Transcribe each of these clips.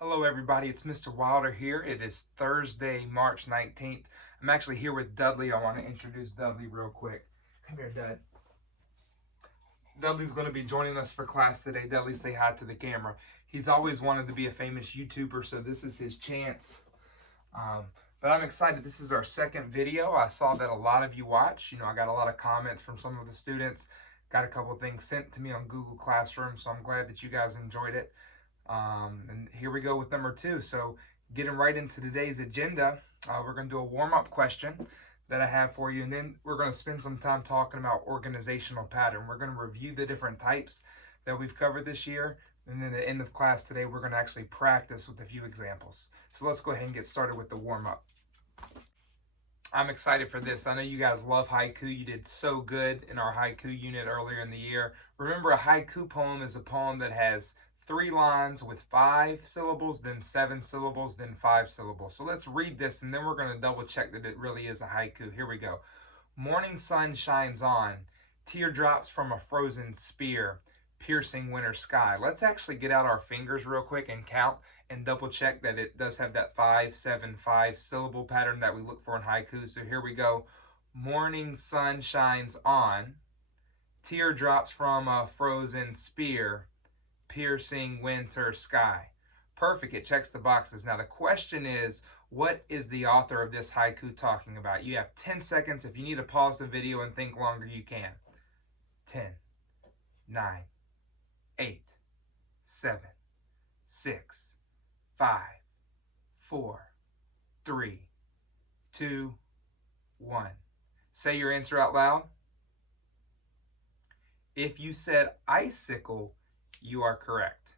Hello everybody, it's Mr. Wilder here. It is Thursday, March 19th. I'm actually here with Dudley. I want to introduce Dudley real quick. Come here, Dud. Dudley's going to be joining us for class today. Dudley, say hi to the camera. He's always wanted to be a famous YouTuber, so this is his chance. Um, but I'm excited. This is our second video. I saw that a lot of you watch. I got a lot of comments from some of the students. Got a couple of things sent to me on Google Classroom, so I'm glad that you guys enjoyed it. And here we go with number 2. So getting right into today's agenda, we're going to do a warm-up question that I have for you, and then we're going to spend some time talking about organizational pattern. We're going to review the different types that we've covered this year, and then at the end of class today, we're going to actually practice with a few examples. So let's go ahead and get started with the warm-up. I'm excited for this. I know you guys love haiku. You did so good in our haiku unit earlier in the year. Remember, a haiku poem is a poem that has 3 lines with 5 syllables, then 7 syllables, then 5 syllables. So let's read this, and then we're going to double check that it really is a haiku. Here we go. Morning sun shines on, teardrops from a frozen spear, piercing winter sky. Let's actually get out our fingers real quick and count and double check that it does have that 5-7-5 syllable pattern that we look for in haiku. So here we go. Morning sun shines on, teardrops from a frozen spear, piercing winter sky. Perfect, it checks the boxes. Now the question is, what is the author of this haiku talking about? You have 10 seconds. If you need to pause the video and think longer, you can. 10, 9, 8, 7, 6, 5, 4, 3, 2, 1. Say your answer out loud. If you said icicle, you are correct.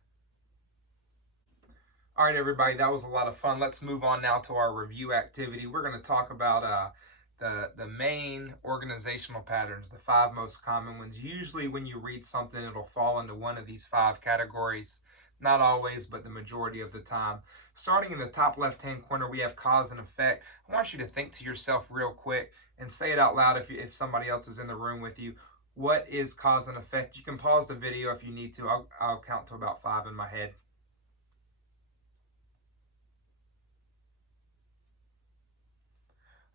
All right, everybody, that was a lot of fun. Let's move on now to our review activity. We're going to talk about the main organizational patterns, the 5 most common ones. Usually when you read something, it'll fall into one of these 5 categories. Not always, but the majority of the time. Starting in the top left-hand corner, we have cause and effect. I want you to think to yourself real quick and say it out loud if somebody else is in the room with you. What is cause and effect? You can pause the video if you need to. I'll count to about 5 in my head.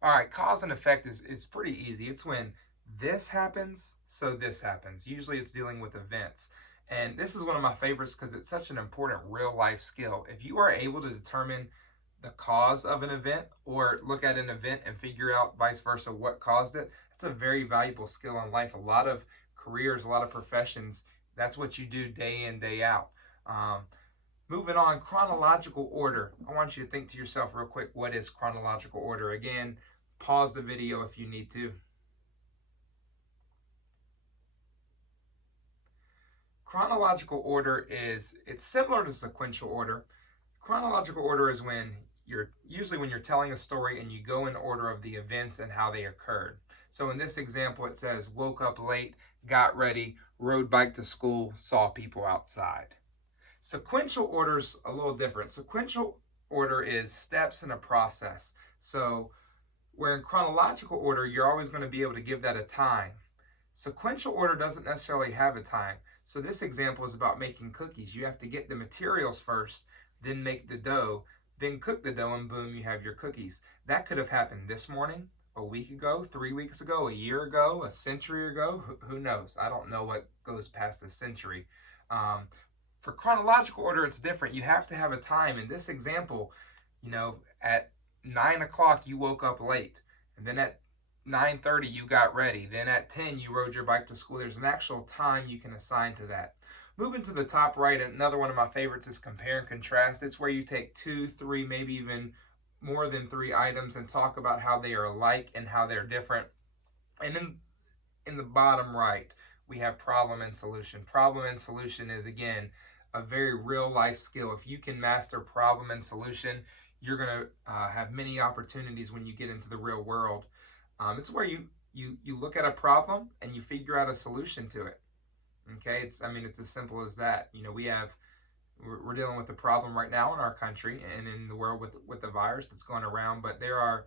All right, cause and effect is pretty easy. It's when this happens, so this happens. Usually it's dealing with events. And this is one of my favorites because it's such an important real life skill. If you are able to determine the cause of an event or look at an event and figure out vice versa what caused it, it's a very valuable skill in life. A lot of careers, a lot of professions, that's what you do day in, day out. Moving on, chronological order. I want you to think to yourself real quick, what is chronological order? Again, pause the video if you need to. Chronological order it's similar to sequential order. Chronological order is when usually when you're telling a story and you go in order of the events and how they occurred. So in this example, it says, woke up late, got ready, rode bike to school, saw people outside. Sequential order is a little different. Sequential order is steps in a process. So where in chronological order, you're always going to be able to give that a time. Sequential order doesn't necessarily have a time. So this example is about making cookies. You have to get the materials first, then make the dough, then cook the dough, and boom, you have your cookies. That could have happened this morning, a week ago, 3 weeks ago, a year ago, a century ago. Who knows? I don't know what goes past a century. For chronological order, it's different. You have to have a time. In this example, at 9 o'clock, you woke up late. And then at 9:30, you got ready. Then at 10, you rode your bike to school. There's an actual time you can assign to that. Moving to the top right, another one of my favorites is compare and contrast. It's where you take 2, 3, maybe even more than 3 items and talk about how they are alike and how they're different. And then in the bottom right, we have problem and solution. Problem and solution is, again, a very real life skill. If you can master problem and solution, you're going to have many opportunities when you get into the real world. It's where you look at a problem and you figure out a solution to it. Okay, it's as simple as that. We're dealing with a problem right now in our country and in the world with the virus that's going around, but there are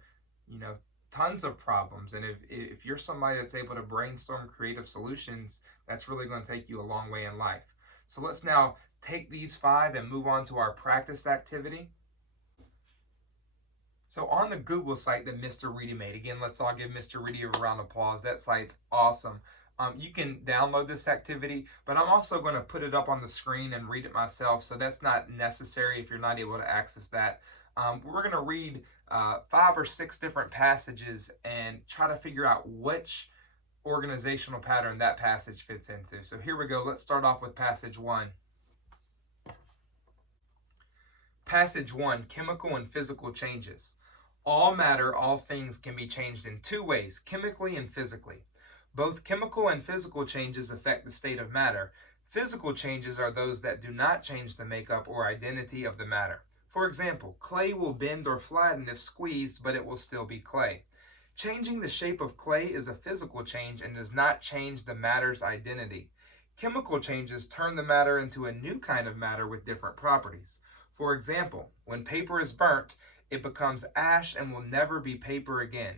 tons of problems, and if you're somebody that's able to brainstorm creative solutions, that's really going to take you a long way in life. So let's now take these 5 and move on to our practice activity. So on the Google site that Mr. Reedy made, again, let's all give Mr. Reedy a round of applause. That site's awesome. You can download this activity, but I'm also going to put it up on the screen and read it myself, so that's not necessary if you're not able to access that. We're going to read 5 or 6 different passages and try to figure out which organizational pattern that passage fits into. So here we go. Let's start off with passage 1. Passage 1, chemical and physical changes. All matter, all things can be changed in 2 ways, chemically and physically. Both chemical and physical changes affect the state of matter. Physical changes are those that do not change the makeup or identity of the matter. For example, clay will bend or flatten if squeezed, but it will still be clay. Changing the shape of clay is a physical change and does not change the matter's identity. Chemical changes turn the matter into a new kind of matter with different properties. For example, when paper is burnt, it becomes ash and will never be paper again.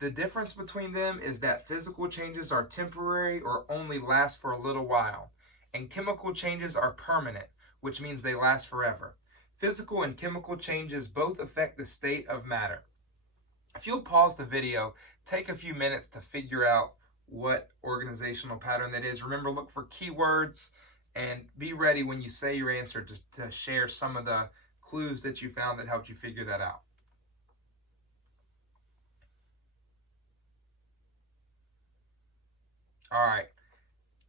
The difference between them is that physical changes are temporary or only last for a little while, and chemical changes are permanent, which means they last forever. Physical and chemical changes both affect the state of matter. If you'll pause the video, take a few minutes to figure out what organizational pattern that is. Remember, look for keywords and be ready when you say your answer to share some of the clues that you found that helped you figure that out. All right,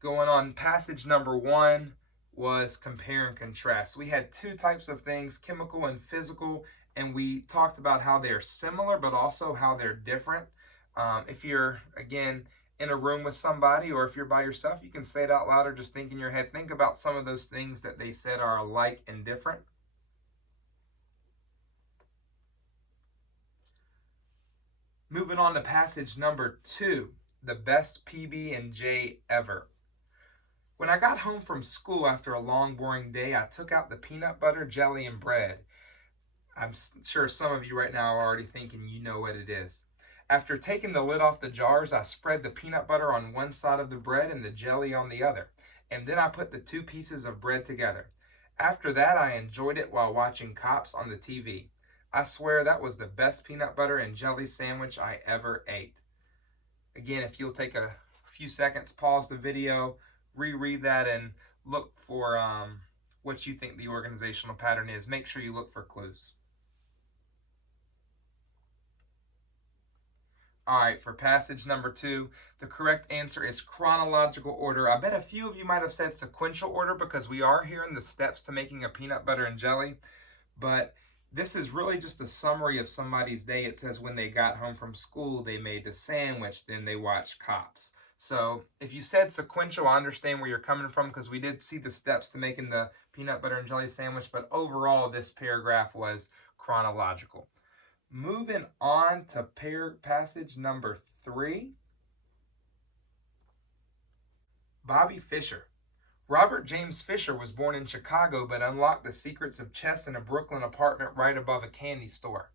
going on, passage number 1 was compare and contrast. We had 2 types of things, chemical and physical, and we talked about how they're similar but also how they're different. If you're, again, in a room with somebody or if you're by yourself, you can say it out loud or just think in your head. Think about some of those things that they said are alike and different. Moving on to passage number 2, the best PB&J ever. When I got home from school after a long, boring day, I took out the peanut butter, jelly, and bread. I'm sure some of you right now are already thinking you know what it is. After taking the lid off the jars, I spread the peanut butter on one side of the bread and the jelly on the other, and then I put the 2 pieces of bread together. After that, I enjoyed it while watching Cops on the TV. I swear that was the best peanut butter and jelly sandwich I ever ate. Again, if you'll take a few seconds, pause the video, reread that, and look for what you think the organizational pattern is. Make sure you look for clues. All right, for passage number 2, the correct answer is chronological order. I bet a few of you might have said sequential order because we are hearing the steps to making a peanut butter and jelly, but this is really just a summary of somebody's day. It says when they got home from school, they made the sandwich, then they watched Cops. So if you said sequential, I understand where you're coming from because we did see the steps to making the peanut butter and jelly sandwich, but overall this paragraph was chronological. Moving on to passage number 3. Bobby Fischer. Robert James Fisher was born in Chicago but unlocked the secrets of chess in a Brooklyn apartment right above a candy store.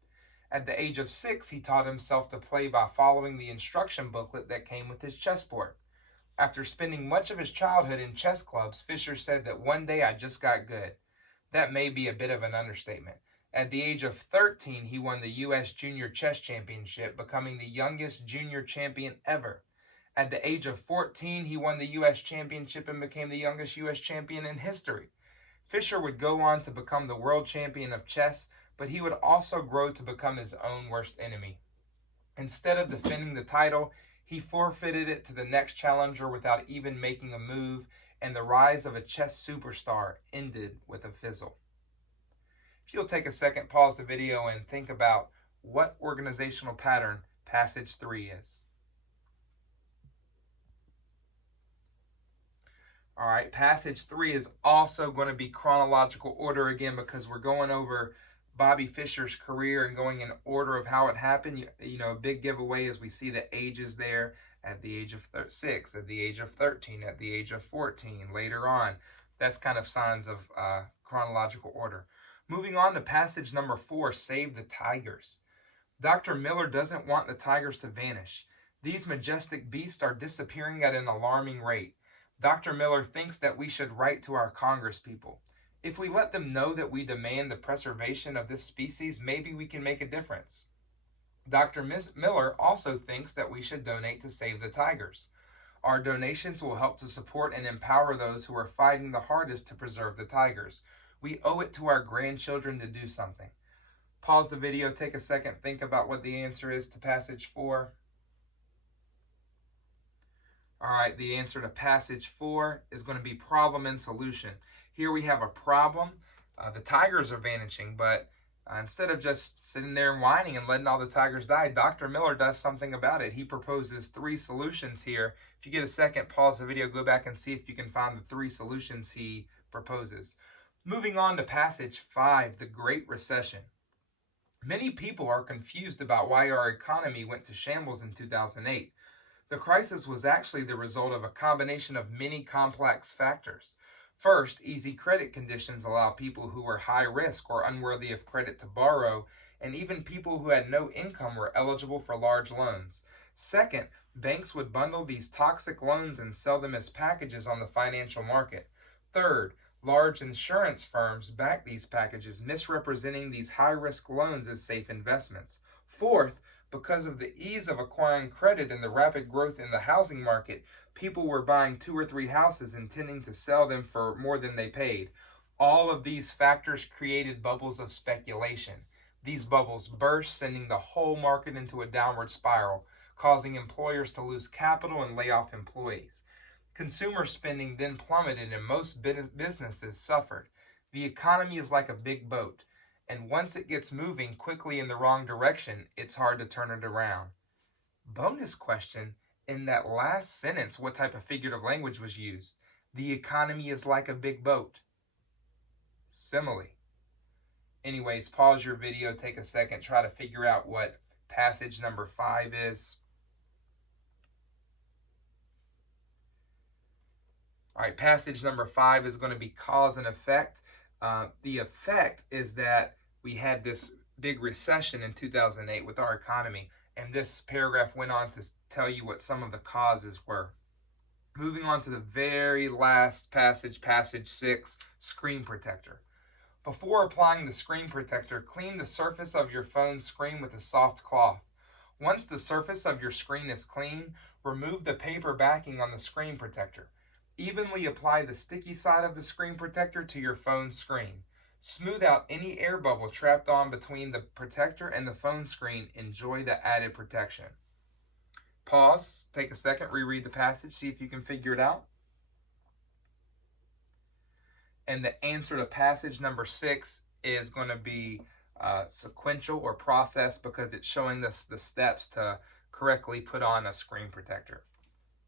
At the age of 6, he taught himself to play by following the instruction booklet that came with his chessboard. After spending much of his childhood in chess clubs, Fisher said that one day I just got good. That may be a bit of an understatement. At the age of 13, he won the U.S. Junior Chess Championship, becoming the youngest junior champion ever. At the age of 14, he won the U.S. Championship and became the youngest U.S. champion in history. Fisher would go on to become the world champion of chess, but he would also grow to become his own worst enemy. Instead of defending the title, he forfeited it to the next challenger without even making a move, and the rise of a chess superstar ended with a fizzle. If you'll take a second, pause the video, and think about what organizational pattern passage 3 is. All right, passage 3 is also going to be chronological order again because we're going over Bobby Fischer's career and going in order of how it happened. You know, a big giveaway is we see the ages there at the age of 6, at the age of 13, at the age of 14, later on. That's kind of signs of chronological order. Moving on to passage number 4, Save the Tigers. Dr. Miller doesn't want the tigers to vanish. These majestic beasts are disappearing at an alarming rate. Dr. Miller thinks that we should write to our congresspeople. If we let them know that we demand the preservation of this species, maybe we can make a difference. Dr. Miller also thinks that we should donate to save the tigers. Our donations will help to support and empower those who are fighting the hardest to preserve the tigers. We owe it to our grandchildren to do something. Pause the video, take a second, think about what the answer is to passage 4. All right, the answer to passage 4 is going to be problem and solution. Here we have a problem. The tigers are vanishing, but instead of just sitting there and whining and letting all the tigers die, Dr. Miller does something about it. He proposes 3 solutions here. If you get a second, pause the video, go back and see if you can find the 3 solutions he proposes. Moving on to passage 5, the Great Recession. Many people are confused about why our economy went to shambles in 2008. The crisis was actually the result of a combination of many complex factors. First, easy credit conditions allow people who were high risk or unworthy of credit to borrow, and even people who had no income were eligible for large loans. Second, banks would bundle these toxic loans and sell them as packages on the financial market. Third, large insurance firms backed these packages, misrepresenting these high-risk loans as safe investments. Fourth, because of the ease of acquiring credit and the rapid growth in the housing market, people were buying 2 or 3 houses intending to sell them for more than they paid. All of these factors created bubbles of speculation. These bubbles burst, sending the whole market into a downward spiral, causing employers to lose capital and lay off employees. Consumer spending then plummeted and most businesses suffered. The economy is like a big boat, and once it gets moving quickly in the wrong direction, it's hard to turn it around. Bonus question, in that last sentence, what type of figurative language was used? The economy is like a big boat. Simile. Anyways, pause your video, take a second, try to figure out what passage number 5 is. All right, passage number 5 is going to be cause and effect. The effect is that we had this big recession in 2008 with our economy, and this paragraph went on to tell you what some of the causes were. Moving on to the very last passage, passage 6, screen protector. Before applying the screen protector, clean the surface of your phone screen with a soft cloth. Once the surface of your screen is clean, remove the paper backing on the screen protector. Evenly apply the sticky side of the screen protector to your phone screen. Smooth out any air bubble trapped on between the protector and the phone screen. Enjoy the added protection. Pause, take a second, reread the passage, see if you can figure it out. And the answer to passage number 6 is going to be sequential or process, because it's showing us the steps to correctly put on a screen protector.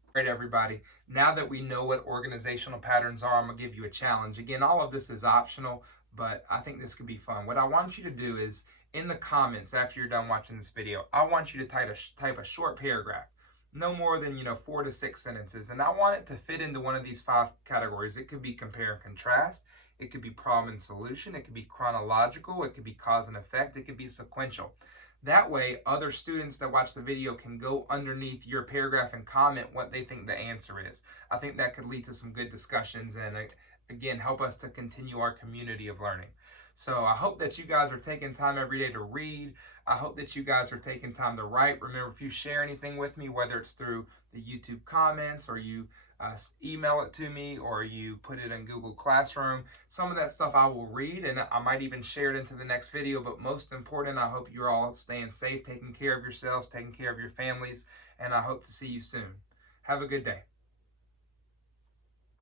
All right, everybody, now that we know what organizational patterns are, I'm going to give you a challenge. Again, all of this is optional, but I think this could be fun. What I want you to do is, in the comments after you're done watching this video, I want you to type a short paragraph, no more than 4 to 6 sentences, and I want it to fit into one of these 5 categories. It could be compare and contrast, it could be problem and solution, it could be chronological, it could be cause and effect, it could be sequential. That way, other students that watch the video can go underneath your paragraph and comment what they think the answer is. I think that could lead to some good discussions and, again, help us to continue our community of learning. So I hope that you guys are taking time every day to read. I hope that you guys are taking time to write. Remember, if you share anything with me, whether it's through the YouTube comments or you email it to me or you put it in Google Classroom, some of that stuff I will read, and I might even share it into the next video. But most important, I hope you're all staying safe, taking care of yourselves, taking care of your families, and I hope to see you soon. Have a good day.